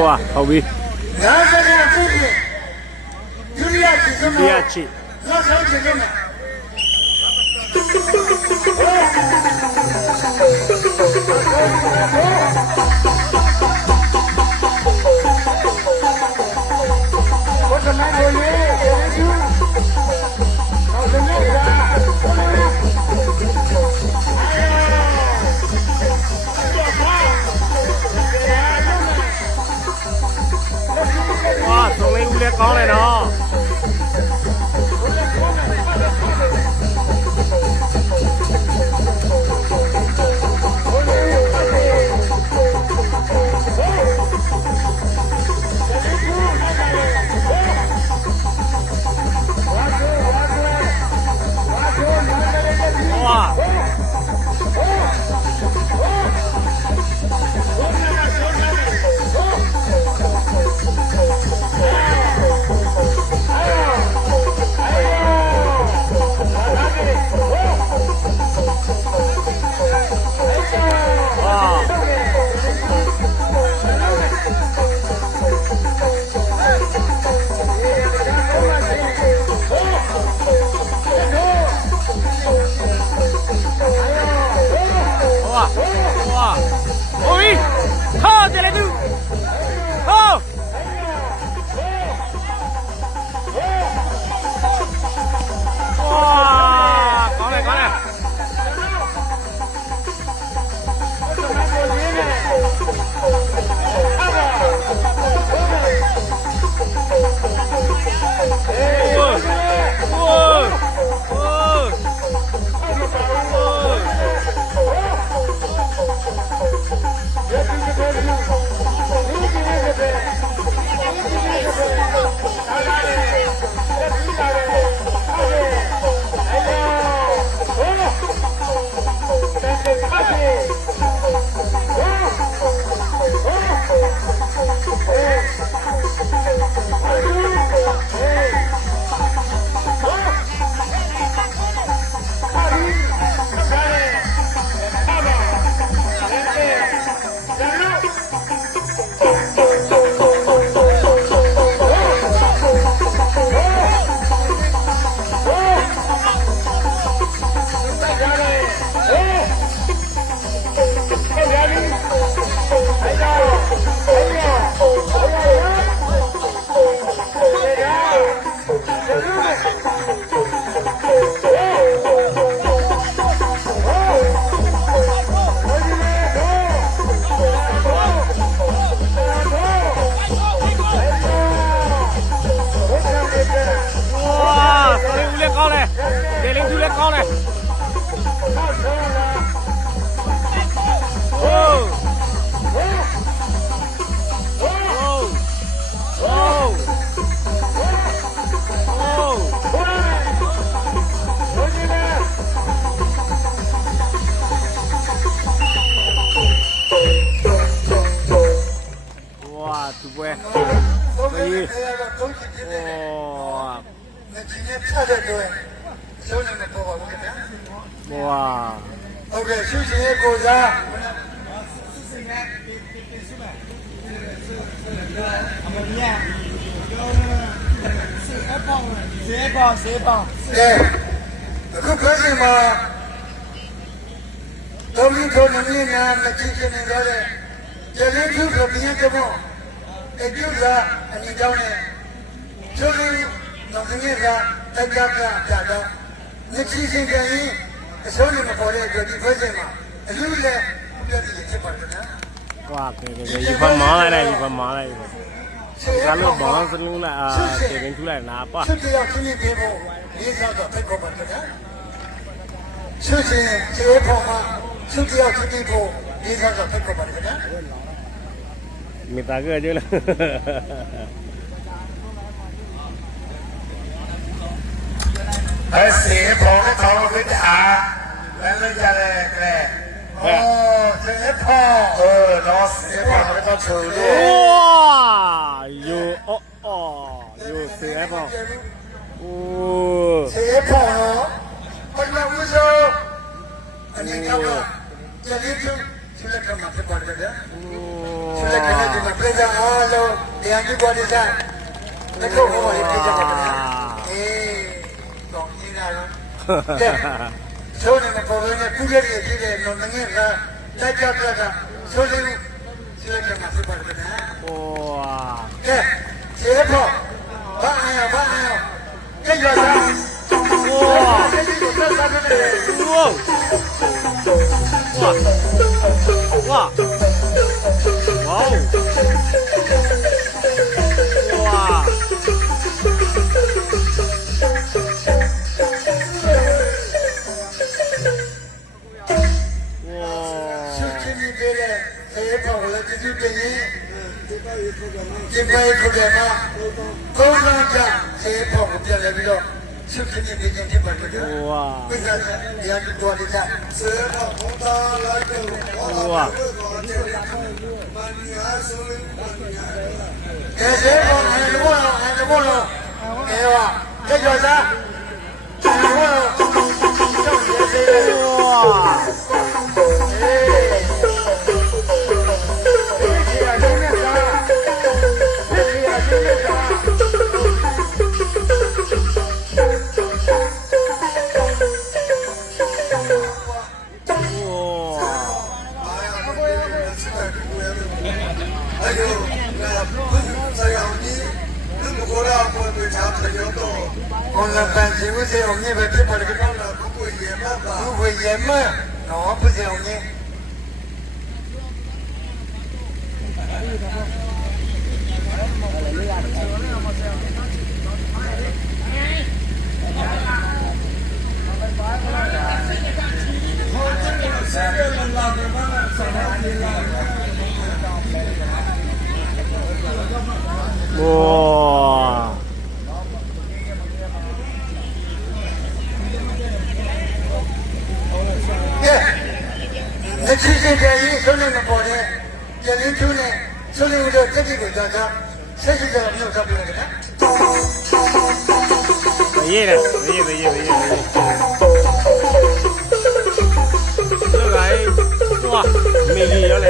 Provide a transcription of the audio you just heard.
哇，好比。然后这个这边，有点几什么？第二期。那才几什么？我是蛮多人，老是那个。哇，送礼物的高来了。哇！哇！喂，好，再来读，好。哇，高嘞高嘞。高嘞，年龄度的高嘞。哦，哇，主播，可以，哇。今天差点多，小人的多吧，我跟你。哇。OK，休息过山。谁帮？对，可可惜嘛。到明朝那年呢，那几千年到的，这人口可比这么，就是你讲的，就是。老人家在家家的，你提醒原因，手里面包的这几块钱嘛，留来不要自己去包的呢。哇，对，一块忙来了，一块忙来一块。咱们忙是弄了啊，这边出来拿吧。首先要听你节目，你想到太过分了呢。首先这一泡嘛，首先要听你节目，你想到太过分了呢。没大哥就了。写旁的头给打，来人家来对。哦，写旁，老写旁那个头的。哇，有写旁，哦。写旁哦，我们不说，你看看，这里头ဆုလက်ခံမှာဖြစ်ပါတယ်ဗျာဆုလက်ခံတဲ့ဒီမှာပြည်သားအားလုံးတရားကြီးပေါ်နေစားလက်ခုပ်ဟောလေးပြကြပါဗျာအေးတော့ညီလာတော့ကဲဆိုနေမှာပေါ်နေကုလေးကြီးတဲ့နော်ငင်းကတက်ကြပြတာဆိုနေဆုလက်ခံမှာဖြစ်ပါတယ်ဗျာကဲခြေဖို့ဘာအောင်ကြည့်ရစား哇！哇！哇！ဒီပဲခုကမှာကိုယ်တော်ကဆေးဖို့ပြန်လဲပြီးတော့ဆုခင်းနေခြင်းဖြစ်ပါတယ်ကွာ။ဝါ။ပြည်သားရာဒီတော်လေးကဆေးဖို့ဘုရားလိုက်တယ်။ဝါ။ဆေးဖို့ဟန်ဘောလောအဲဝါကြည့်ကြစား။ဟောကျောင်းရေးသေး။ဝါ။အေး我那办事务是我们那边这边的个，不会严嘛，喏，不是我们。哇！那之前这一手里面包的，这里头呢，手里头这里的家家，谁是这个没有啥别的呢？没了，这来哇，美丽要来。